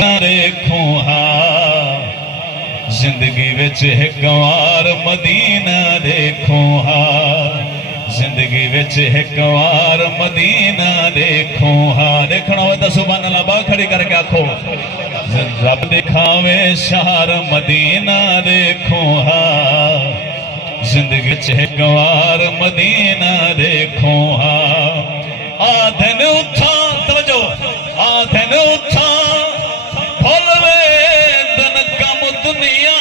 देखो हाँ जिंदगी विच एक वार मदीना देखो हाँ जिंदगी विच एक वार मदीना देखो हाँ। देखना हो तो सुभान अल्लाह बाह खड़ी करके आखो रब दिखावे शहर मदीना देखो हाँ जिंदगी विच एक वार मदीना देखो हाँ। आधन उठा तवज्जो आधन उठा दुनिया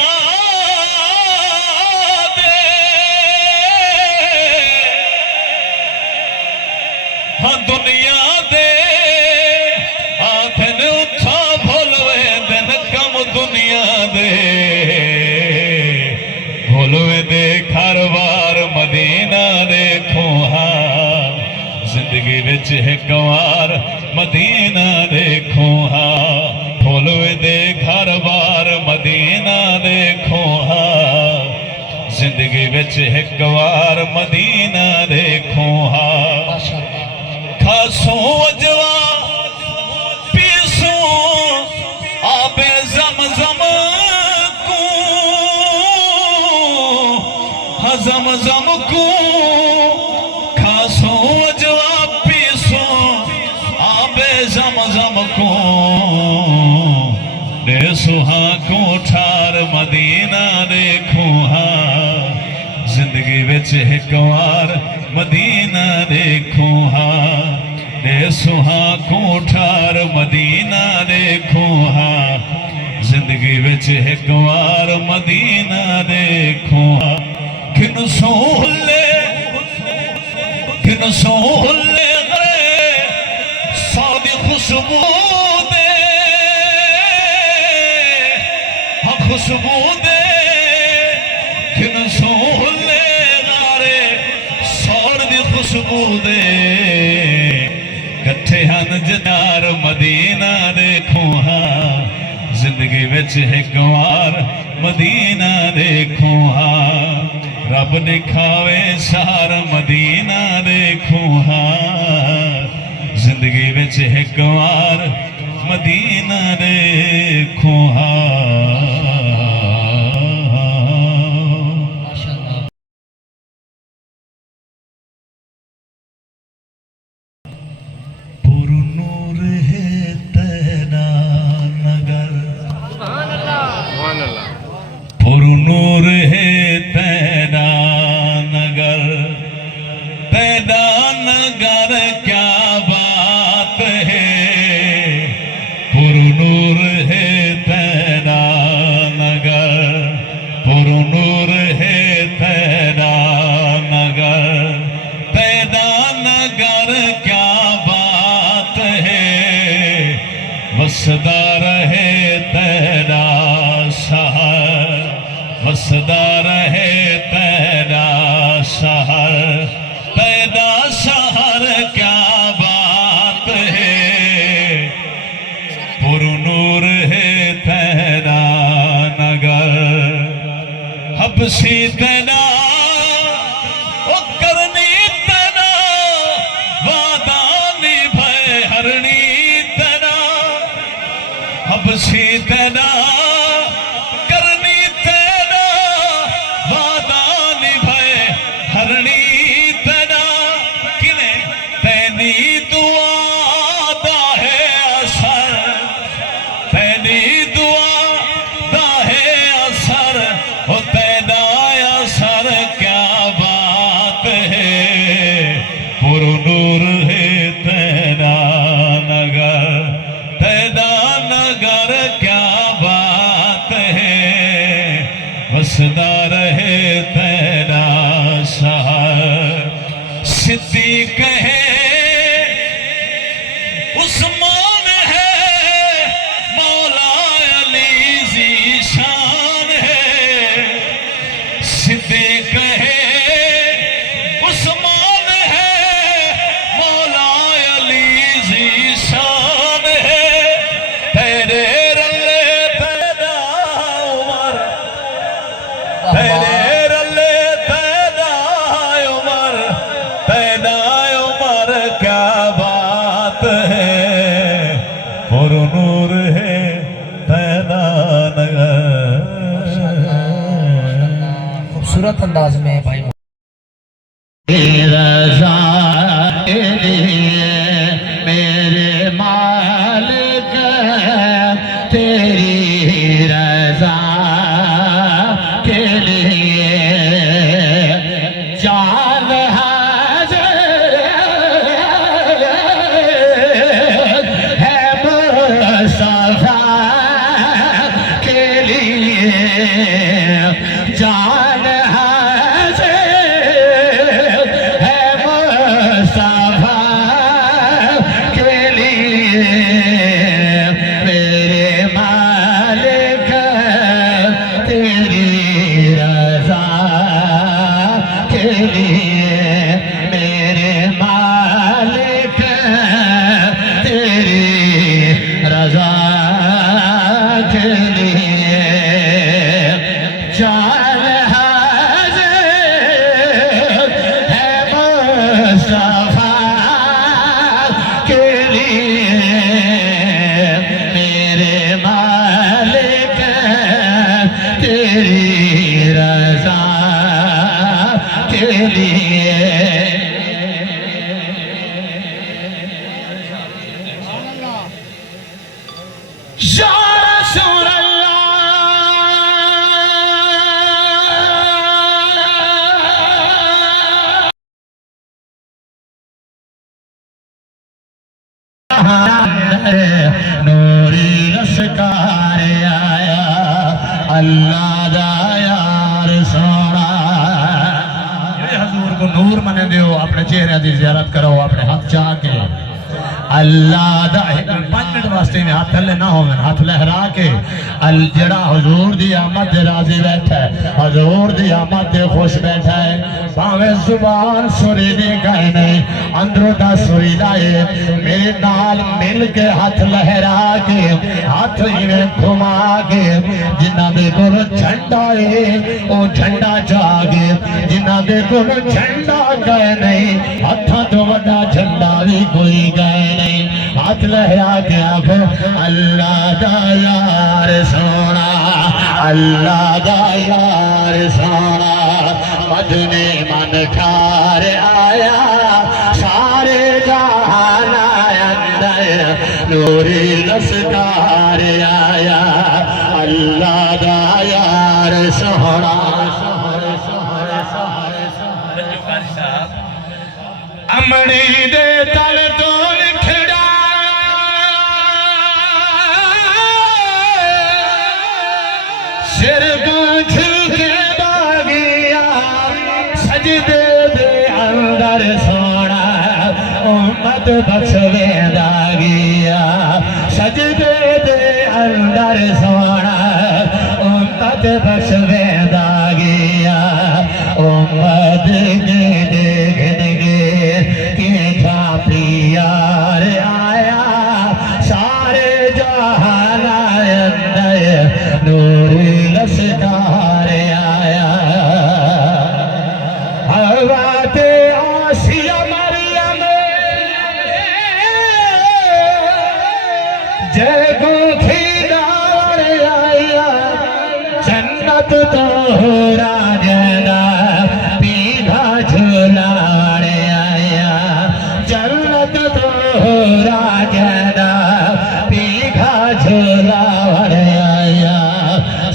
दे हाँ दुनिया दे आधन उठा भोलवे दिन कम दुनिया दे भोलवे दे घर बार मदीना देखो हाँ जिंदगी विच एक वार मदीना देखो हाँ भोलवे दे घर बार मदीना देखो हाँ जिंदगी विच एक वार मदीना देखो हाँ। खासू अजवा पीसू आबे ज़मज़म को हाँ ज़मज़म को खासू अजवा पीसू आबे ज़मज़म को सुहा कोठार मदीना देखो हाँ जिंदगी विच एक वार मदीना देखो हाँ सुहा कोठार मदीना देखो हाँ जिंदगी विच एक वार मदीना देखो हाँ। किन सोहले सादी खुशबू खुशबू दे किन सोहले नारे सौर दी खुशबू दे कट्ठे हन जनार मदीना देखो हाँ जिंदगी विच एक वार मदीना देखो हाँ रब दिखावे शहर मदीना देखो हाँ जिंदगी विच एक वार मदीना देखो हाँ। पुरनूर है तेरा नगर क्या बात है पुरनूर है तेरा नगर पुरनूर है तेरा नगर क्या बात है वसदा रहे तेरा शहर वसदा रहे तेरा शहर क्या बात है पुरनूर है तेरा नगर हबसी तेरा ओ करनी तेरा वादा निभाए हरणी तेरा हबसी तेरा पुरनूर है तेरा नगर क्या बात है वसदा रहे तेरा शहर सिद्दीक है उस्मान है मौला अली ज़ीशान है सिद्दीक है क्या बात है पुरनूर है खूबसूरत अंदाज में भाई रज़ा के लिए मेरे मालिक तेरी रज़ा के लिए जान हाज़िर है मुस्तफ़ा के लिए जान नूरी लश्कार आया अल्लाह दा यार सोना हजूर को नूर मने दियो अपने चेहरे की ज़ियारत करो अपने हाथ चाके अल्लाह दा 5 मिनट वास्ते में हाथ थले ना होवे हाथ लहरा के अल जड़ा हुजूर दी आमद दे राजी बैठा है हुजूर दी आमद दे खुश बैठा है भावे जुबान सुरी दे गए नहीं अंदरों दा सुरी लाए मेरे नाल मिल के हाथ लहरा के हाथ इवें घुमा के जिन्ना दे कोल झंडा है ओ झंडा जागे जिन्ना दे कोल झंडा गए नहीं हाथों तो बड़ा झंडा भी कोई गए नहीं हाथ लहरा के आखो अल्लाह दा यार सोना अल्लाह दा यार सोना मदने मन ठार आया सारे जहान अंदर नूरी लश्कार आया अल्लाह दा यार सोना अमड़ी दे तल तो सिर के बागिया सजदे दे अंदर सोना उम्मत बख्शवे दागिया सजदे दे अंदर सोना उम्मत बख्शवे दागिया उम्मत के देखने के था प्यार आया सारे जहान अंदर नूरी लश्कार आया हवाते आसिया मरियम जय को खिदार आया जन्नत तो हो राजना पीढ़ा झूलार आया जन्नत तो हो राजना पीढ़ा झूलार आया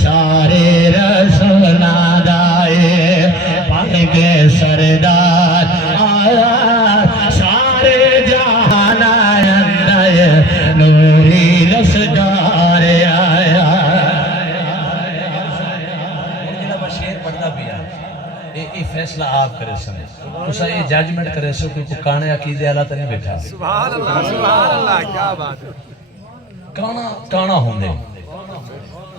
सारे रसूला दाए पाके के सरदार आया सारे जहान अंदर नूरी लश्कार आया शेर पढ़ता पिया ये फैसला आप करे सने तुसा ये जजमेंट करे सो कोई काने अकीदे वाला तो नहीं बैठा सुभान अल्लाह क्या बात है काना काना होंदे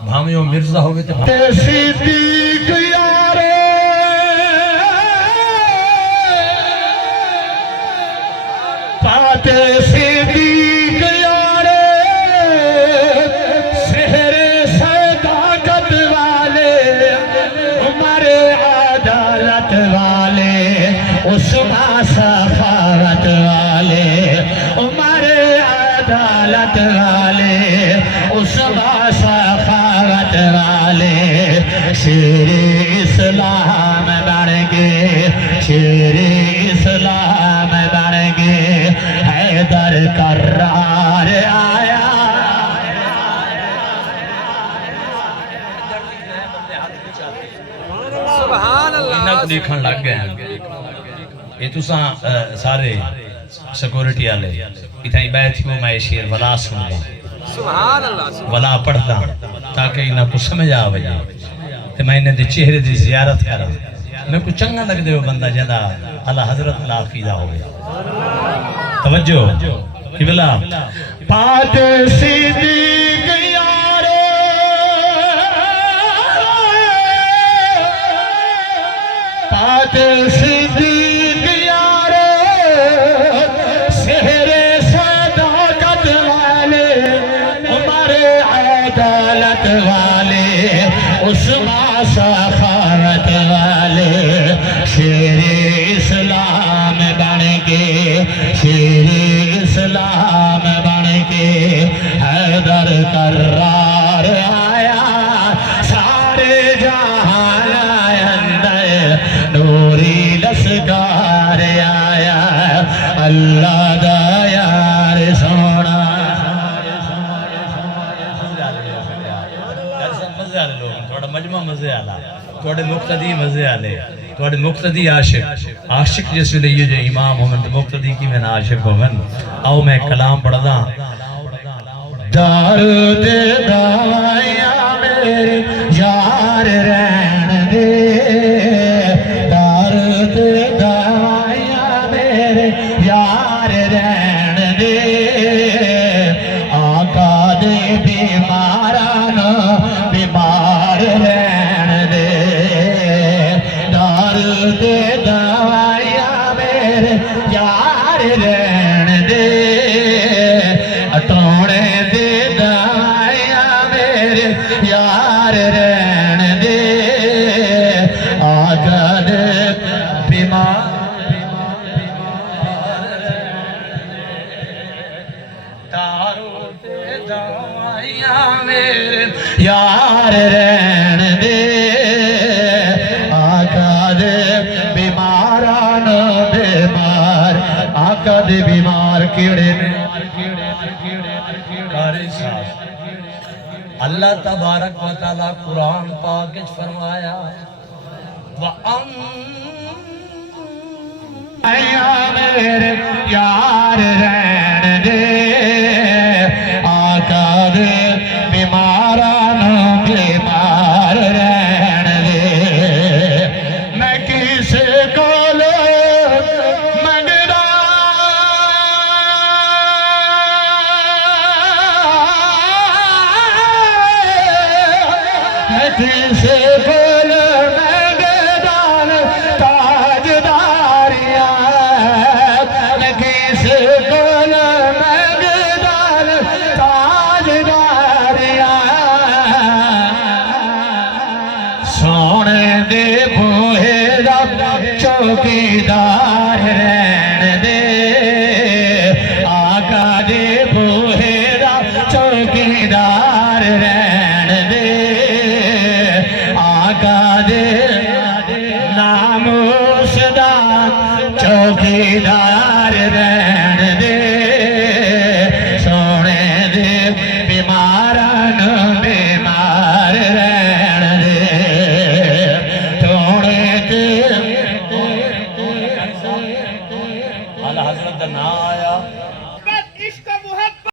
भावे ओ मिर्जा होवे ते सिद्दीक यारे पाते सिद्दीक यारे सेहरे सदाकत वाले हमारे अदालत वाले उस्मा सखावत वाले हमारे अदालत वाले उस्मा सखावत वाले शेर इस्लाम शेर इस्लाम बन गए हैदर कर्रार आया। लिखन लग गए ये तुसा सारे सिक्योरिटी वाले इतनी बैठ को मैं शेर वला सुन वला पढ़ता ताकि इन्हें को समझ आ वजे ते मैं इन्हें दे चेहरे दी जियारत करा। मैं को चंगा लगदे हो बंदा जदा अला हजरत लाफीदा हो तवज्जो किबला पात सिद्दीक यारो पात सिद्दीक यारो सेहरे सदाकत वाले उमर अदालत वाले उस्मान सखावत वाले शेर इस्लाम बन के शेर इस्लाम बन के हैदर कर्रार आया। सारे जहान अंदर नूरी लश्कार आया। अल्लाह दा यार सोना मजे आले लोग थोड़ा मजमा मजे आला थोड़े मुक्तदी मजे आले थोड़े मुक्तदी आशिक आशिक जिस वे ये जो इमाम होवन तो मुक्तदी की मैं आशिक होवन। आओ मैं कलाम पढ़दा दारू दे दवाइया मेरे यार रहन दे दारू दे दवाइया मेरे यार रहन दे आका दे बीमारा ना बीमार रहन दे दारू दे दवाइया मेरे यार रहन दे अटोने दे दवाइया मेरे यार रहन दे आका दे बीमार दारू दे दवाइया मेरे यार रहन दे आका दे बीमारा न बीमार आका दे बीमार कीड़े ने कारी साहब अल्लाह तबारक व तआला कुरान पाक में फरमाया व आया मेरे यार रहन दे आका दे बीमारा न बीमार रहन दे। मैं किसे कोलो मंगदा मैं किसे कोलो मंगदा ताजदारिया मैं किसे कोलो मंगदा ताजदारिया सोने दे बूहे दा चौकीदार रहन दे आका दे बूहे दा चौकीदार रहन दे आका दे नामूस दा चौकीदार रहन दे सोने दे बीमारा न बीमार रहन दे थोड़े आला हजरत दा ना आया